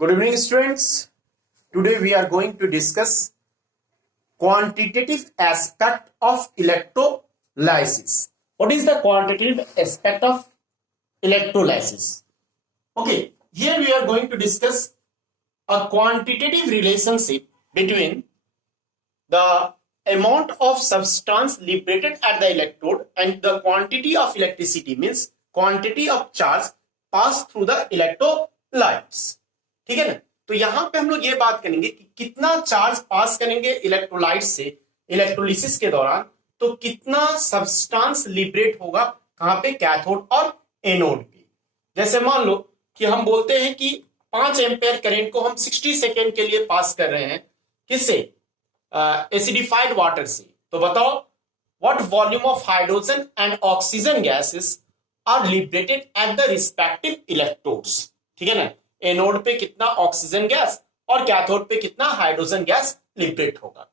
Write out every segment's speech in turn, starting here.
Good evening, students. Today we are going to discuss quantitative aspect of electrolysis. What is the quantitative aspect of electrolysis? Okay, here we are going to discuss a quantitative relationship between the amount of substance liberated at the electrode and the quantity of electricity, means quantity of charge passed through the electrolytes. ठीक है ना। तो यहां पे हम लोग ये बात करेंगे कि कितना चार्ज पास करेंगे इलेक्ट्रोलाइट से इलेक्ट्रोलिसिस के दौरान, तो कितना सब्सटेंस लिबरेट होगा कहां पे, कैथोड और एनोड पे। जैसे मान लो कि हम बोलते हैं कि 5 एम्पेयर करंट को हम 60 सेकेंड के लिए पास कर रहे हैं, किससे, एसिडिफाइड वाटर से। तो बताओ what volume of hydrogen and oxygen gases are liberated at the respective electrodes. ठीक है ना। एनोड पे कितना ऑक्सीजन गैस और कैथोड पे कितना हाइड्रोजन गैस लिबरेट होगा।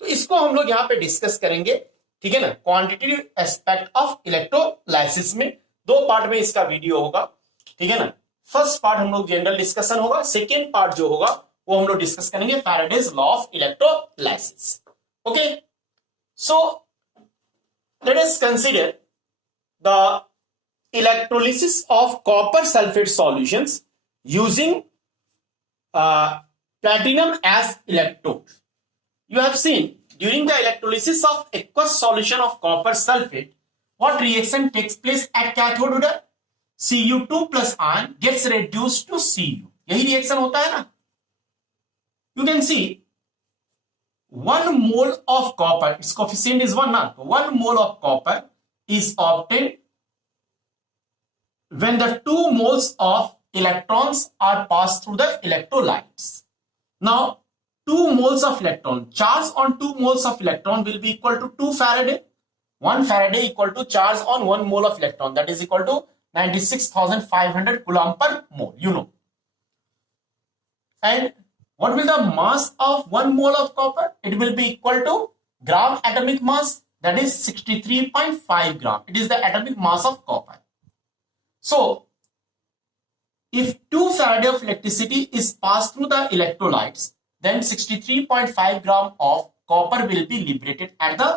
तो इसको हम लोग यहां पे डिस्कस करेंगे। ठीक है ना। क्वांटिटेटिव एस्पेक्ट ऑफ इलेक्ट्रोलाइसिस में 2 पार्ट में इसका वीडियो होगा। ठीक है ना। फर्स्ट पार्ट हम लोग जनरल डिस्कशन होगा, सेकेंड पार्ट जो होगा वो हम लोग डिस्कस करेंगे Faraday's law of electrolysis. Okay, so let us consider the electrolysis of copper sulphate solutions using platinum as electrode. You have seen during the electrolysis of aqueous solution of copper sulfate, what reaction takes place at cathode with Cu2 plus ion gets reduced to Cu. यही reaction होता है ना। You can see 1 mole of copper, its coefficient is 1 ना, तो 1 mole of copper is obtained when the 2 moles of electrons are passed through the electrolytes. Now 2 moles of electron, charge on 2 moles of electron will be equal to 2 Faraday. 1 Faraday equal to charge on 1 mole of electron, that is equal to 96,500 coulomb per mole, you know. And what will the mass of 1 mole of copper? It will be equal to gram atomic mass, that is 63.5 gram. It is the atomic mass of copper. So if 2 Faraday of electricity is passed through the electrolytes, then 63.5 gram of copper will be liberated at the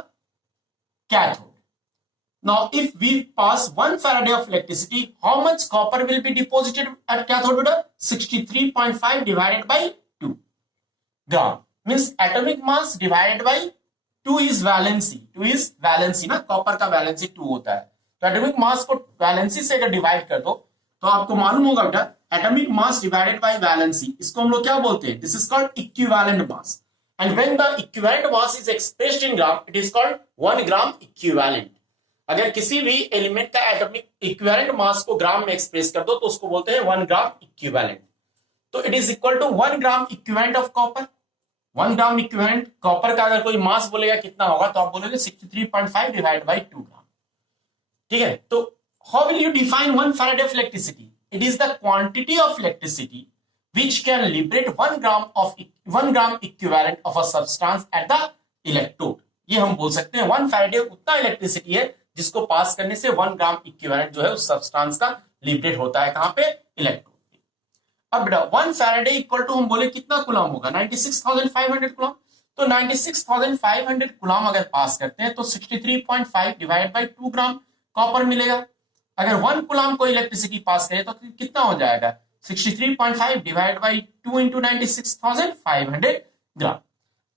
cathode. Now, if we pass 1 Faraday of electricity, how much copper will be deposited at cathode with 63.5 divided by 2 gram. Means atomic mass divided by 2 is valency. 2 is valency ना, copper का valency 2 होता है। तो atomic mass को valency से अगर divide कर दो तो आपको मालूम होगा बेटा, atomic mass divided by valency, इसको हम लोग क्या बोलते हैं, this is called equivalent mass. And when the equivalent mass is expressed in gram, it is called 1 gram equivalent. अगर किसी भी एलिमेंट का एटॉमिक इक्विवेलेंट मास को ग्राम में एक्सप्रेस कर दो तो उसको बोलते हैं 1 ग्राम इक्विवेलेंट। तो it is equal to 1 gram equivalent of copper. 1 gram equivalent copper का अगर कोई मास बोलेगा कितना होगा, तो आप बोलोगे 63.5 डिवाइड बाय 2 ग्राम। ठीक है। तो how will you define 1 Faraday of electricity? It is the quantity of electricity which can liberate 1 gram equivalent of a substance at the electrode. ये हम बोल सकते हैं 1 Faraday उतना इलेक्ट्रिसिटी है जिसको पास करने से 1 ग्राम इक्विवेलेंट जो है उस सब्सटेंस का लिबरेट होता है, कहां पे, इलेक्ट्रोड पे। अब बेटा 1 Faraday इक्वल टू हम बोले कितना कूलम होगा, 96,500 कूलम। तो 96,500 कूलम अगर पास करते हैं तो 63.5 डिवाइड बाय 2 ग्राम कॉपर मिलेगा। अगर 1 कूलम को इलेक्ट्रिसिटी पास करे तो कितना हो जाएगा, 63.5 डिवाइड बाई 2 इंटू 96,500 ग्राम।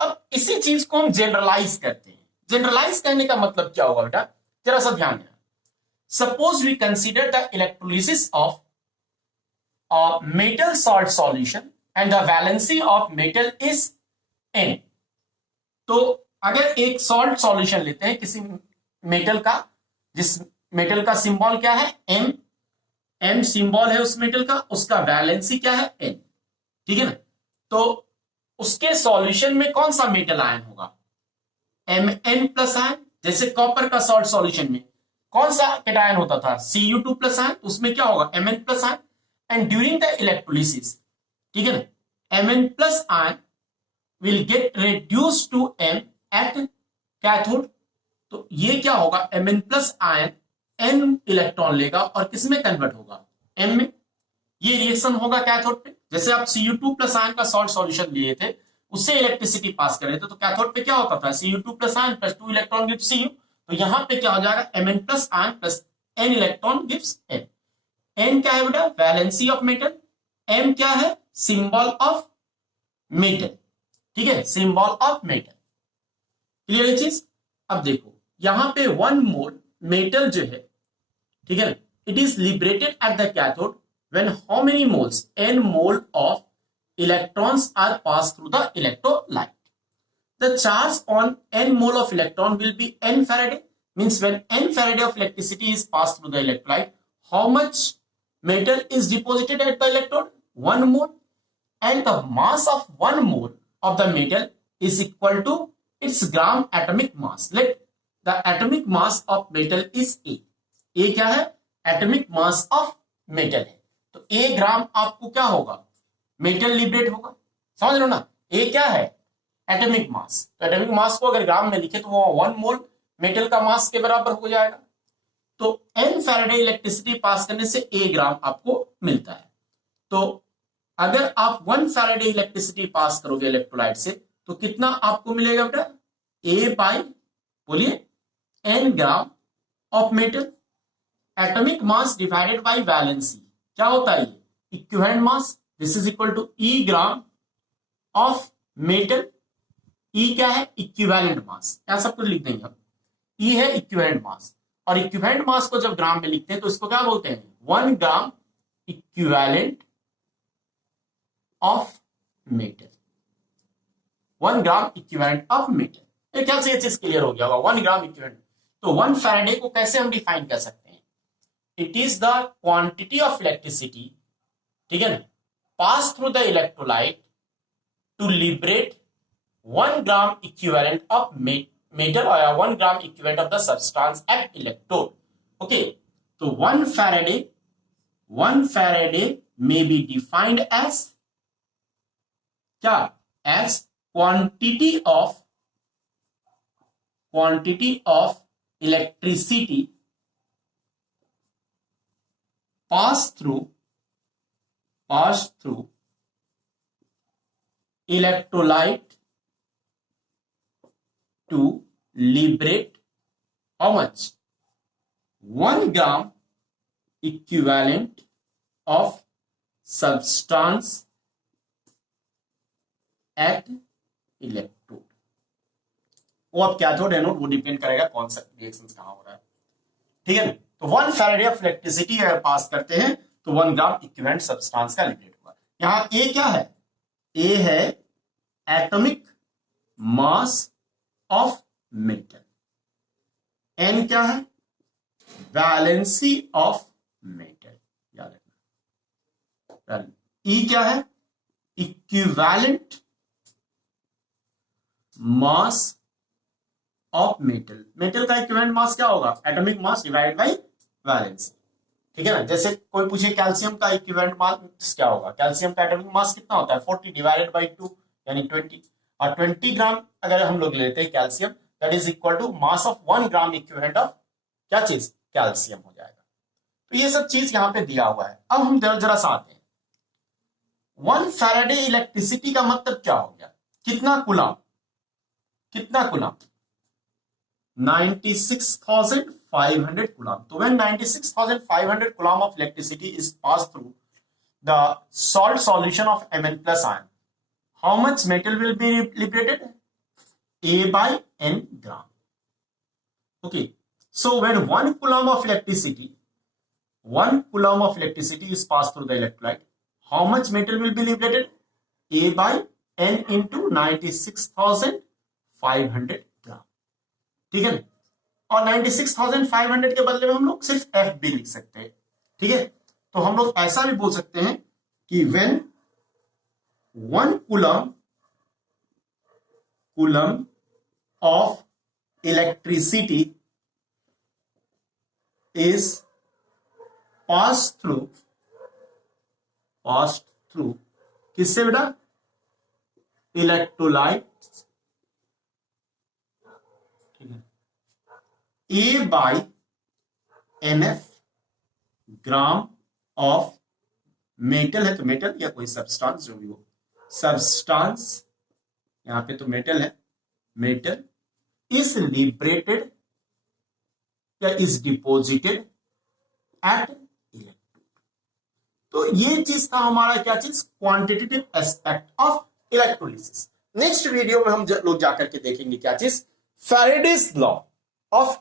अब इसी चीज को हम जनरलाइज करते हैं। जनरलाइज करने का मतलब क्या होगा बेटा, जरा सा ध्यान देना। Suppose we consider the electrolysis of metal salt solution and the valency of metal is N। तो अगर एक सॉल्ट सॉल्यूशन लेते हैं किसी मेटल का, जिस मेटल का सिंबल क्या है, M। M सिंबल है उस मेटल का, उसका वैलेंसी क्या है, N। ठीक है ना। तो उसके सॉल्यूशन में कौन सा मेटल आयन होगा, Mn प्लस आयन। जैसे कॉपर का सॉल्ट सॉल्यूशन में कौन सा कैटायन होता था, Cu2 प्लस आयन, उसमें क्या होगा, Mn plus ion. And during the electrolysis, ठीक है ना, Mn plus ion will get reduce to M at cathode. तो ये क्या होगा, Mn plus ion N electron लेगा और किसमें कन्वर्ट होगा, M में। ये रिएक्शन होगा कैथोड पे। जैसे आप Cu2 प्लस आयन का सॉल्ट सॉल्यूशन लिए थे, उससे इलेक्ट्रिसिटी पास कर रहे थे, तो कैथोड पे क्या होता था, Cu2 plus ion plus 2 electron gives Cu। तो यहाँ पे क्या हो जाएगा, Mn plus ion plus n electron gives n। n क्या है बेटा, वैलेंसी ऑफ मेटल। m क्या है, सिंबल ऑफ मेटल। ठीक है, सिंबल ऑफ मेटल। क्लियर ये चीज। अब देखो यहां पे 1 मोल मेटल जो है, ठीक है ना, it is liberated at the cathode when how many moles, n mole of electrons are pass through the electrolyte. The charge on n mole of electron will be n Faraday. Means when n Faraday of electricity is passed through the electrolyte, how much metal is deposited at the electrode? 1 mole. And the mass of 1 mole of the metal is equal to its gram atomic mass. Let the atomic mass of metal is A. A क्या है, atomic mass of metal है। तो A ग्राम आपको क्या होगा, metal liberate होगा। समझ रहे हो ना, A क्या है, एटॉमिक मास। तो एटॉमिक मास को अगर ग्राम में लिखे तो वो 1 मोल मेटल का मास के बराबर हो जाएगा। तो n फैराडे इलेक्ट्रिसिटी पास करने से A ग्राम आपको मिलता है। तो अगर आप 1 फैराडे इलेक्ट्रिसिटी पास करोगे इलेक्ट्रोलाइट से तो कितना आपको मिलेगा बेटा, A बाई, बोलिए, n gram of metal. Atomic mass divided by valency क्या होता है, ये equivalent mass. This is equal to E gram of metal. E क्या है, इक्विवेलेंट मास, क्या सब कुछ लिख देंगे हम। E है इक्विवेलेंट मास, और इक्विवेलेंट मास को जब ग्राम में लिखते हैं तो इसको क्या बोलते हैं, 1 gram equivalent of metal. 1 gram equivalent of metal. ये क्या से ये चीज क्लियर हो गया होगा, 1 ग्राम इक्विवेलेंट। तो 1 फैराडे को कैसे हम डिफाइन कर सकते हैं, it is the quantity of electricity, ठीक है ना, pass through the electrolyte to liberate 1 gram equivalent of metal or 1 gram equivalent of the substance at electrode. Okay, so 1 Faraday may be defined as क्या, as quantity of electricity pass through electrolyte to liberate how much, 1 gram equivalent of substance at electrode। वो अब cathode anode वो depend करेगा कौन सा reaction कहां हो रहा है। ठीक है ना, तो 1 फैराडे ऑफ इलेक्ट्रिसिटी अगर पास करते हैं तो 1 ग्राम इक्विवेलेंट सब्सटेंस का लिबरेट हुआ। यहां ए क्या है, ए है atomic mass of metal. N क्या है, वैलेंसी ऑफ मेटल, याद रखना। ई क्या है, equivalent mass of metal. Metal का इक्विवेलेंट मास क्या होगा, atomic mass divided by valency. ठीक है ना, जैसे कोई पूछे कैल्शियम का इक्विवेलेंट मास क्या होगा, कैल्शियम का एटॉमिक मास कितना होता है, 40 डिवाइडेड बाय 2 यानी 20। और 20 ग्राम अगर हम लोग लेते हैं calcium, that is equal to mass of 1 gram equivalent of क्या चीज, कैल्शियम हो जाएगा। तो ये सब चीज यहां पे दिया हुआ है। अब हम जरा सा आते हैं, 1 फैराडे इलेक्ट्रिसिटी का मतलब क्या हो गया, कितना कूलम, 96,500 कूलम। तो when 96,500 coulomb of electricity is passed through the salt solution of Mn plus ion, how much metal will be liberated, A by n gram। Okay, so when 1 coulomb of electricity is passed through the electrolyte, how much metal will be liberated, A by n into 96,500 ग्राम। ठीक है ना, और 96,500 के बदले में हम लोग सिर्फ एफ भी लिख सकते हैं। ठीक है, तो हम लोग ऐसा भी बोल सकते हैं कि when 1 coulomb of electricity is passed through किससे बेटा, इलेक्ट्रोलाइट, ठीक है, A by NF gram of metal है तो मेटल या कोई सब्सटेंस जो भी हो, सब्सटेंस यहां पे तो मेटल है, मेटल इज लिबरेटेड या इज डिपोजिटेड एट इलेक्ट्रोड। तो ये चीज था हमारा क्या चीज, quantitative aspect of electrolysis. Next video में हम लोग जाकर के देखेंगे क्या चीज, फैराडेज लॉ ऑफ